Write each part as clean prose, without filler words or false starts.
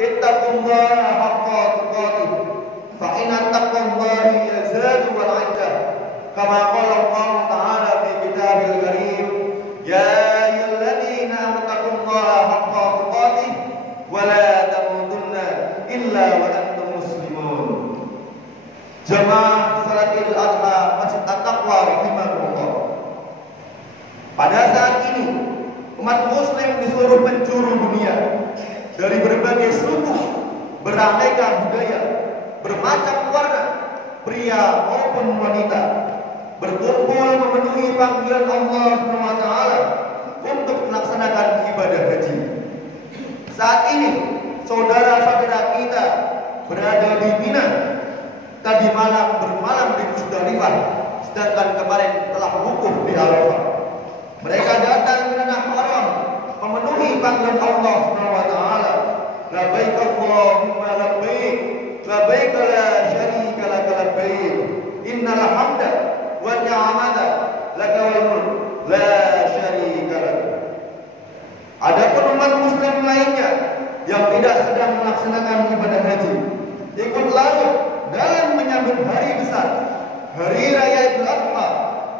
ittaqullaha haqqa tuqatih fa inna taqwallahi yazadu wal 'iddah kama qala Allah ta'ala fi kitabil karim ya ayyuhalladzina amanu taqullaha haqqa tuqatih wa la tamutunna illa wa antum muslimun. Jamaah salat Idul Adha Masjid At-Taqwa rahimahullah. Pada saat ini umat muslim di seluruh penjuru dunia dari berbagai suku, beraneka budaya, bermacam warna, pria maupun wanita berkumpul memenuhi panggilan Allah SWT untuk melaksanakan ibadah haji. Saat ini saudara-saudara kita berada di Mina, tadi malam bermalam di Musdalifah, sedangkan kemarin telah wukuf di Arafah. Mereka datang ke tanah haram memenuhi panggilan Allah SWT. Labbaik Allahumma labbaik, labbaik la syarika lak labbaik, innal hamda wan ni'mata laka wal mulk la syarika lak. Adapun umat muslim lainnya yang tidak sedang melaksanakan ibadah haji, ikut larut dalam menyambut hari besar, hari raya Idul Adha,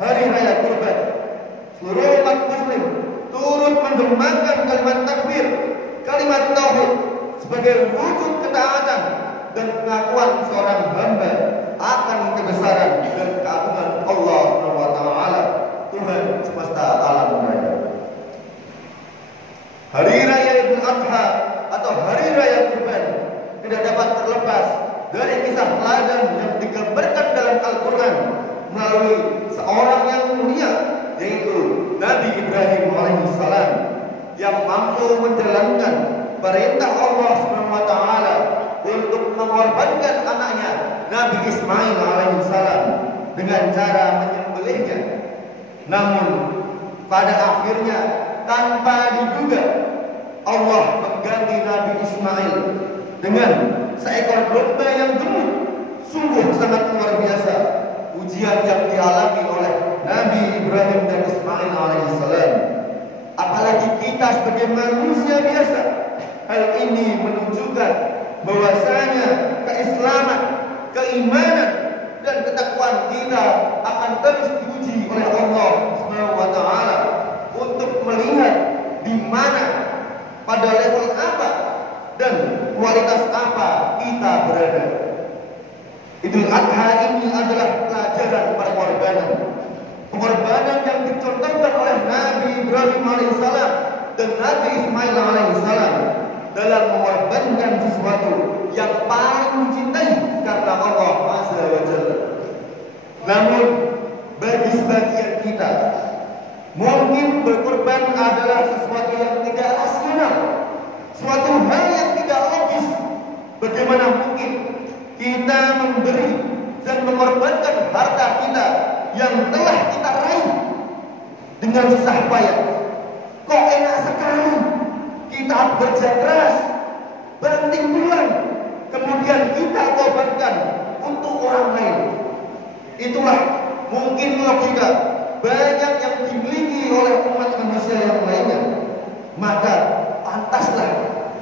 hari raya Kurban. Seluruh umat muslim turut mendemangkan kalimat takbir, kalimat tauhid sebagai wujud ketaatan dan pengakuan seorang hamba akan kebesaran dan keagungan Allah SWT, Tuhan semesta alam raya. Hari raya Idul Adha atau hari raya Kurban tidak dapat terlepas dari kisah teladan yang digambarkan dalam Al-Quran melalui seorang yang mulia, yaitu Nabi Ibrahim alaihissalam, yang mampu menjalankan perintah Allah SWT untuk mengorbankan anaknya Nabi Ismail alaihissalam dengan cara menyembelihnya. Namun pada akhirnya tanpa diduga Allah mengganti Nabi Ismail dengan seekor domba yang gemuk. Sungguh sangat luar biasa ujian yang dialami oleh Nabi Ibrahim dan Ismail alaihissalam. Apalagi kita sebagai manusia biasa, hal ini menunjukkan bahwasanya keislaman, keimanan dan ketakwaan kita akan terus diuji oleh Allah SWT untuk melihat di mana, pada level apa dan kualitas apa kita berada. Idul Adha ini adalah pelajaran pengorbanan. Pengorbanan yang dicontohkan oleh Nabi Ibrahim alaihissalam dan Nabi Ismail alaihissalam dalam mengorbankan sesuatu yang paling dicintai karena Allah Azza wa Jalla. Namun bagi sebagian kita, mungkin berkorban adalah sesuatu yang tidak rasional, suatu hal yang tidak logis. Bagaimana mungkin kita memberi dan mengorbankan harta kita yang telah kita raih dengan susah payah? Kok enak sekali kita bekerja keras, banting tulang, kemudian kita korbankan untuk orang lain. Itulah mungkin logika banyak yang dimiliki oleh umat manusia yang lainnya. Maka pantaslah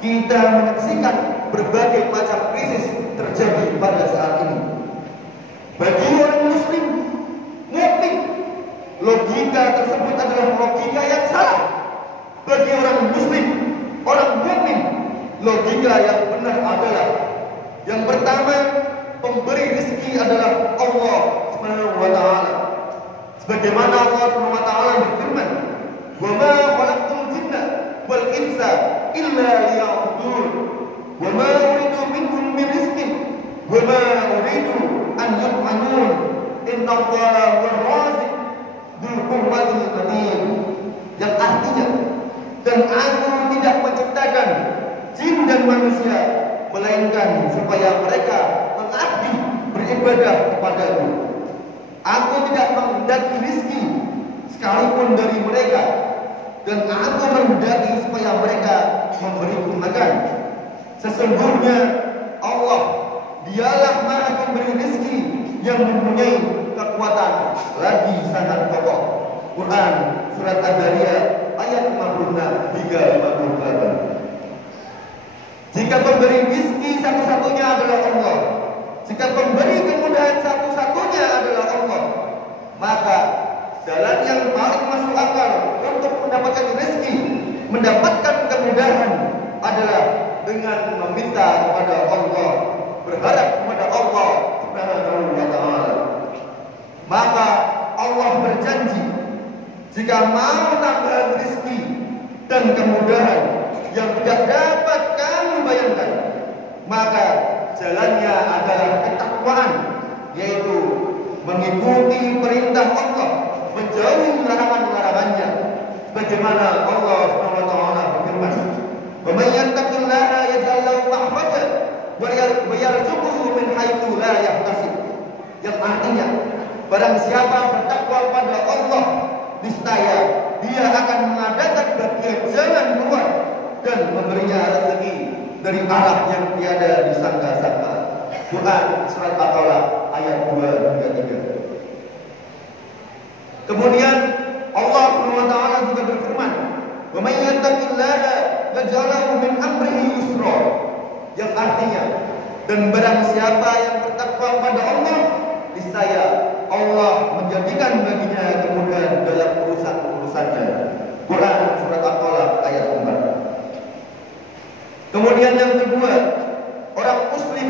kita menyaksikan berbagai macam krisis terjadi pada saat ini. Bagi orang muslim mukmin, logika tersebut adalah logika yang salah. Bagi orang muslim, orang mukmin, logika yang benar adalah yang pertama, pemberi rezeki adalah Allah Subhanahu wa taala. Sebagaimana Allah Subhanahu wa taala berfirman, "Wa ma khalaqtul jinna wal insa illa liya'budun, wa ma uridu minhum min rizqin, wa ma uridu an yut'amun, innallaha huwar raziq dzul quwwatil matin." Yang artinya, dan aku tidak menciptakan jin dan manusia melainkan supaya mereka mengabdi beribadah kepadaku. Aku tidak menghendaki rezeki sekalipun dari mereka, dan aku menghendaki supaya mereka memberiku makan. Sesungguhnya Allah, dialah Maha Pemberi rezeki yang mempunyai kekuatan lagi sangat kokoh. Quran surat Ad-Dariyat ayat 56 hingga 58. Jika pemberi rezeki satu-satunya adalah Allah, jika pemberi kemudahan satu-satunya adalah Allah, maka jalan yang paling masuk akal untuk mendapatkan rezeki, mendapatkan kemudahan adalah dengan meminta kepada Allah, berharap kepada Allah Subhanahu wa taala. Maka Allah berjanji, jika mau tambah rezeki dan kemudahan yang tidak dapat kamu bayangkan, maka jalannya adalah ketakwaan, yaitu mengikuti perintah Allah, menjauhi larangan-larangannya. Bagaimana Allah Subhanahu wa taala berfirman, "Wa may yattaqillaha yaj'al lahu makhraja wa yarzuqhu min haitsu la yahtasib." Yang artinya, barang siapa bertakwa kepada Allah, niscaya dia akan mengadakan baginya jalan keluar dan memberinya rezeki dari arah yang tiada disangka-sangka. Quran surat Al-Baqarah ayat 2 hingga 3. Kemudian Allah SWT juga berfirman, "Wa may yattaqillaha yaj'al lahu min amrihi yusra." Yang artinya, dan barang siapa yang bertakwa kepada Allah, niscaya Allah menjadikan baginya kemudahan dalam urusan-urusannya. Quran surat Al-Qalaq ayat 4. Kemudian yang kedua, orang muslim,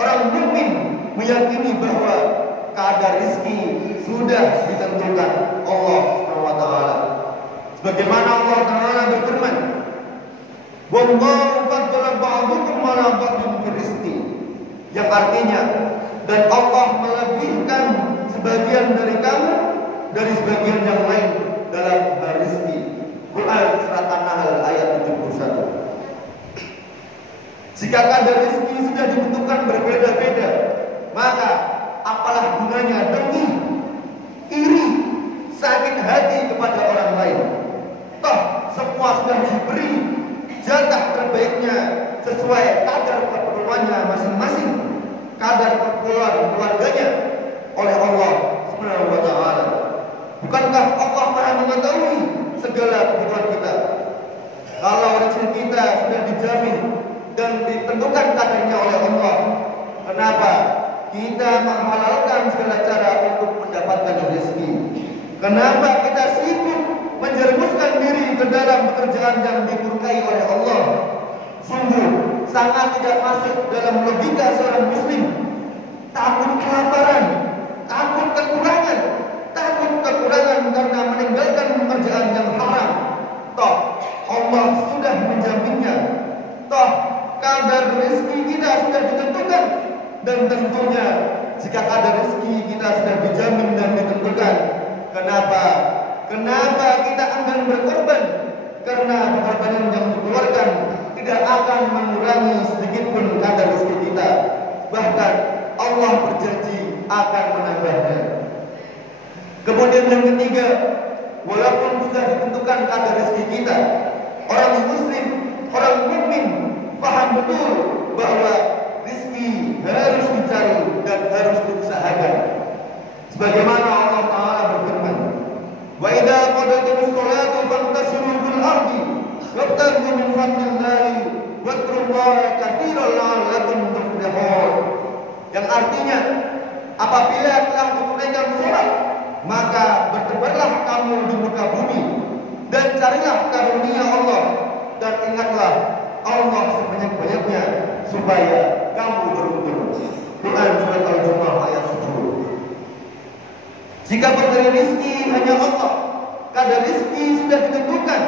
orang mukmin meyakini bahwa kadar rezeki sudah ditentukan Allah SWT. Sebagaimana Allah Taala berfirman, "Wallahu faddala ba'dukum 'ala ba'din fil rizqi." Yang artinya, dan Allah melebihkan sebagian dari kamu dari sebagian yang lain dalam rezeki. Quran surat An-Nahl ayat 71. Jika kadar rezeki sudah ditentukan berbeda-beda, maka apalah gunanya dengki, iri, sakit hati kepada orang lain. Toh semua sudah diberi jatah terbaiknya sesuai kadar keperluannya masing-masing, kadar keperluan keluarganya oleh Allah Subhanahu wa taala. Bukankah Allah Maha mengetahui segala keperluan kita? Kalau rezeki kita sudah dijamin dan ditentukan kadarnya oleh Allah, kenapa kita menghalalkan segala cara untuk mendapatkan rezeki? Kenapa kita sibuk menjerumuskan diri ke dalam pekerjaan yang dimurkai oleh Allah? Sungguh sangat tidak masuk dalam logika seorang muslim. Takut kelaparan, takut kekurangan karena meninggalkan pekerjaan yang haram. Toh Allah sudah menjaminnya. Toh kadar rezeki kita sudah ditentukan, dan tentunya jika kadar rezeki kita sudah dijamin dan ditentukan, kenapa kita enggan berkorban? Karena pengorbanan yang dikeluarkan tidak akan mengurangi sedikit pun kadar rezeki kita. Bahkan Allah berjanji akan menambahnya. Kemudian yang ketiga, walaupun sudah ditentukan kadar rezeki kita, orang muslim, orang mukmin paham betul bahwa rezeki harus dicari dan harus diusahakan. Sebagaimana Allah Taala berfirman, "Wa idza qadaytumus sholata fantashiru fil ardi wabtaghu min fadlillahi wadhkurullaha katsiran la'allakum tuflihun." Yang artinya, apabila telah menunaikan sholat, maka bertebarlah kamu di muka bumi dan carilah karunia Allah, dan ingatlah Allah sebanyak-banyaknya supaya kamu beruntung. Quran surat Al-Jumu'ah ayat 10. Jika pemberi rezeki hanya Allah, kadar rezeki sudah ditentukan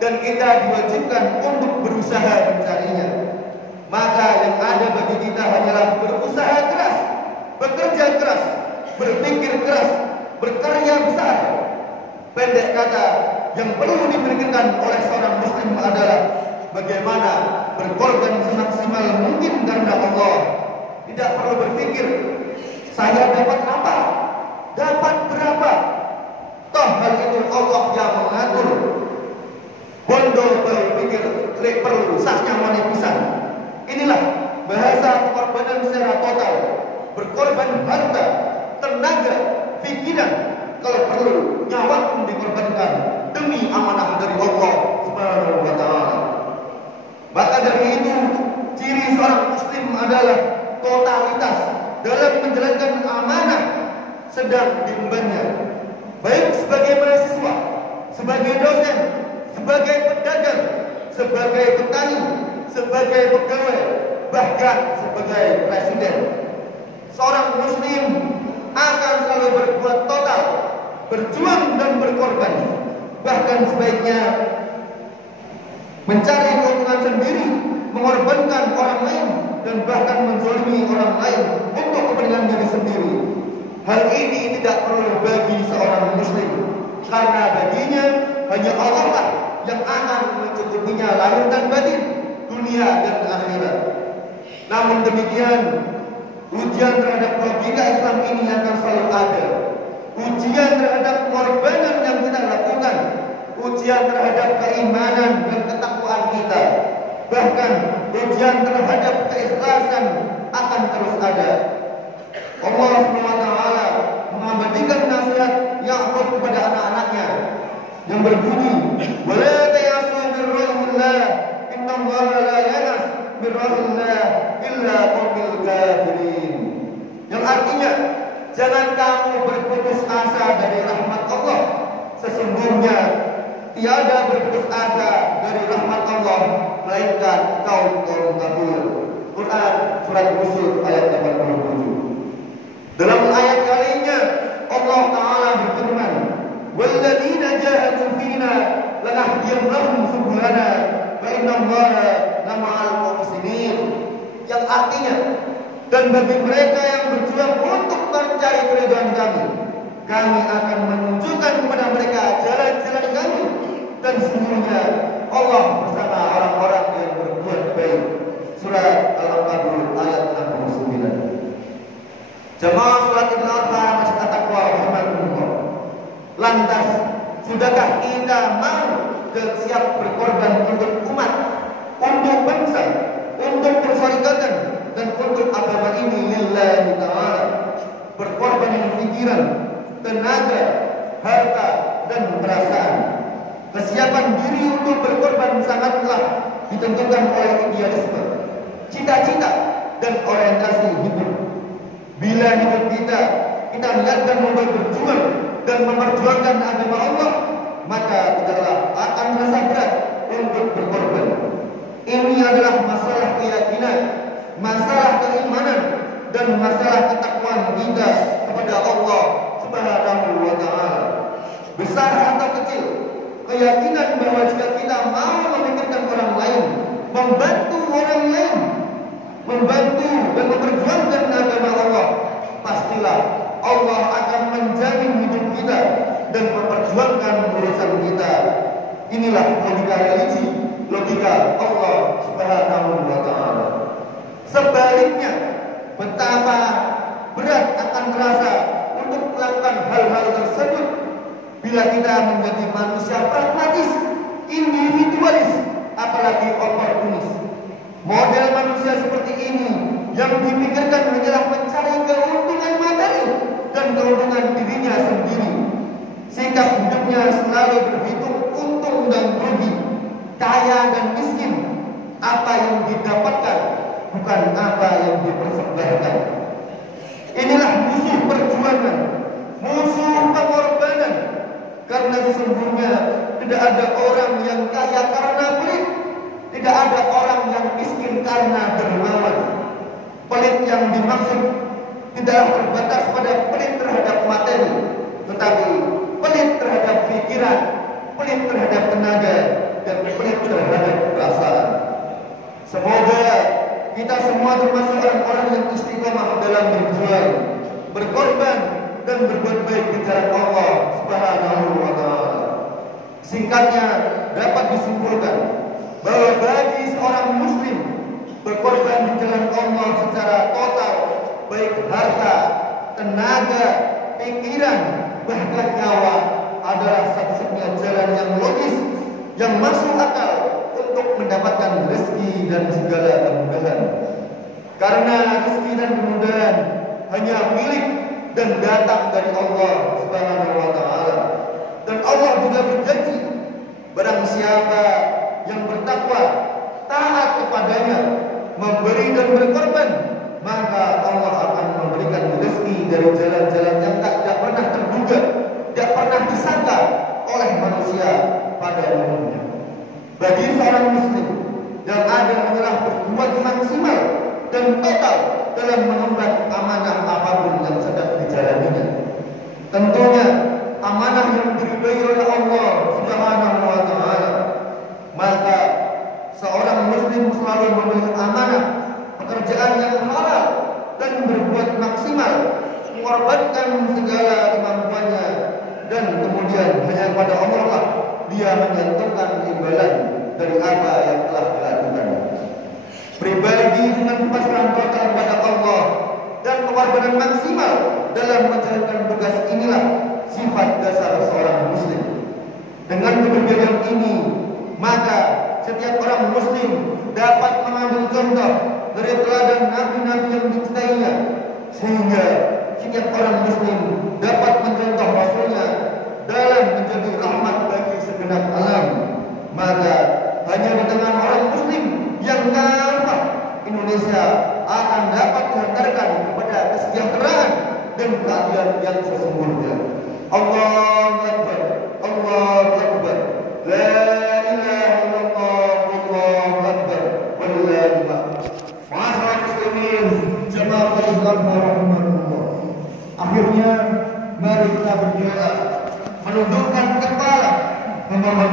dan kita diwajibkan untuk berusaha mencarinya, maka yang ada bagi kita hanyalah berusaha keras, bekerja keras, berpikir keras, berkarya besar. Pendek kata, yang perlu dipikirkan oleh seorang muslim adalah bagaimana berkorban semaksimal mungkin karena Allah. Tidak perlu berpikir, saya dapat apa, dapat berapa. Toh hal itu Allah yang mengatur. Bondo berpikir, trik perlu, sahnya moni pisan. Inilah bahasa pengorbanan secara total. Berkorban harta, tenaga, pikiran, kalau perlu nyawa pun dikorbankan demi amanah dari Allah Subhanahu wa taala. Maka dari itu adalah totalitas dalam menjalankan amanah sedang diembannya, baik sebagai mahasiswa, sebagai dosen, sebagai pedagang, sebagai petani, sebagai pegawai, bahkan sebagai presiden. Seorang muslim akan selalu berbuat total, berjuang dan berkorban, bahkan sebaiknya mencari keuntungan sendiri, mengorbankan orang lain, dan bahkan menzalimi orang lain untuk kepentingan diri sendiri. Hal ini tidak perlu bagi seorang muslim, karena baginya hanya Allah lah yang akan mencukupinya lahir dan batin, dunia dan akhirat. Namun demikian, ujian terhadap logika Islam ini akan selalu ada. Ujian terhadap pengorbanan yang kita lakukan, ujian terhadap keimanan dan ketakwaan kita, bahkan ujian terhadap keikhlasan akan terus ada. Allah SWT mengabadikan nasihat Ya'qub kepada anak-anaknya yang berbunyi, "Wala tayasu min rahmatillah, innallaha la ya'as min rahmatillah illa qaumil kafirin." Yang artinya, jangan kamu berputus asa dari rahmat Allah. Sesungguhnya tiada berputus asa dari rahmat Allah melainkan kaum kafir. Quran surat Yusuf ayat 87. Dalam ayat kalinya Allah Ta'ala berfirman, "Walladzina jahadu fina lanahdiyannahum subulana wa innallaha lama'al muhsinin." Yang artinya, dan bagi mereka yang berjuang untuk mencari keridhaan kami akan menunjukkan kepada mereka jalan-jalan kami, dan sesungguhnya Allah bersama orang-orang yang berbuat baik. Surat Al-Ankabut ayat 69. Jemaah salat Idul Adha masjid At-Taqwa rahimakumullah. Lantas, sudahkah kita mau dan siap berkorban untuk umat, untuk bangsa, untuk persyarikatan, dan untuk agama ini lillahi ta'ala? Berkorban dengan pikiran, tenaga, harta, dan perasaan. Kesiapan diri untuk berkorban sangatlah ditentukan oleh idealisme, cita-cita, dan orientasi hidup. Bila hidup kita niatkan untuk berjuang dan memperjuangkan agama Allah, maka tidaklah akan merasa berat untuk berkorban. Ini adalah masalah keyakinan, masalah keimanan, dan masalah ketakwaan kita kepada Allah Subhanahu wa Ta'ala. Besar atau kecil, keyakinan bahwa jika kita mau memikirkan orang lain, membantu orang lain, membantu dan memperjuangkan agama Allah, pastilah Allah akan menjamin hidup kita dan memperjuangkan urusan kita. Inilah logika religi, logika Allah Subhanahu wa Ta'ala. Sebaliknya, betapa berat akan terasa untuk melakukan hal-hal tersebut bila kita menjadi manusia pragmatis, individualis, apalagi oportunis. Model manusia seperti ini yang dipikirkan hanyalah mencari keuntungan materi dan keuntungan dirinya sendiri. Sikap hidupnya selalu berhitung untung dan rugi, kaya dan miskin. Apa yang didapatkan bukan apa yang dipersembahkan. Inilah musuh perjuangan, musuh pengorbanan. Karena sesungguhnya tidak ada orang yang kaya karena pelit, tidak ada orang yang miskin karena dermawan. Pelit yang dimaksud tidaklah terbatas pada pelit terhadap materi, tetapi pelit terhadap pikiran, pelit terhadap tenaga, dan pelit terhadap perasaan. Semoga kita semua termasuk orang-orang yang istiqomah dalam berjuang, berkorban, dan berbuat baik di jalan Allah Subhanahu wa Ta'ala. Singkatnya dapat disimpulkan bahwa bagi seorang muslim, berkorban di jalan Allah secara total, baik harta, tenaga, pikiran, bahkan nyawa, adalah satu-satunya jalan yang logis, yang masuk akal untuk mendapatkan rezeki dan segala kemudahan. Karena rezeki dan kemudahan hanya milik dan datang dari Allah Subhanahu wa Ta'ala. Dan Allah juga berjanji, barang siapa yang bertakwa, taat kepadanya, memberi dan berkorban, maka Allah akan memberikan rezeki dari jalan-jalan yang tidak pernah terduga, tidak pernah disangka oleh manusia pada umumnya. Bagi seorang muslim yang ada adalah berbuat maksimal dan total dalam mengemban amanah apapun yang sedang dijalaninya. Tentunya amanah yang diridhai oleh Allah Subhanahu wa taala. Maka seorang muslim selalu memiliki amanah pekerjaan yang halal dan berbuat maksimal, mengorbankan segala kemampuannya, dan kemudian hanya pada Allah lah dia menyentuhkan imbalan dari apa yang telah dilakukan. Pribadi dengan pasrah total kepada Allah dan pengorbanan maksimal dalam menjalankan tugas inilah sifat dasar seorang muslim. Dengan kepribadian ini, maka setiap orang muslim dapat mengambil contoh dari teladan nabi-nabi yang dicintainya, sehingga setiap orang muslim dapat mencontoh rasulnya dalam menjadi rahmat bagi segenap alam. Maka hanya dengan orang muslim yang kafah, Indonesia akan dapat dihantarkan kepada kesejahteraan dan keadilan yang sesungguhnya. Allahu Akbar, Allahu Akbar, la ilaha illallah, Allahu Akbar, walillahi alhamd. Ma'asyiral muslimin, jamaah rahimahumullah. Akhirnya mari kita berdoa, menundukkan kepala, memohon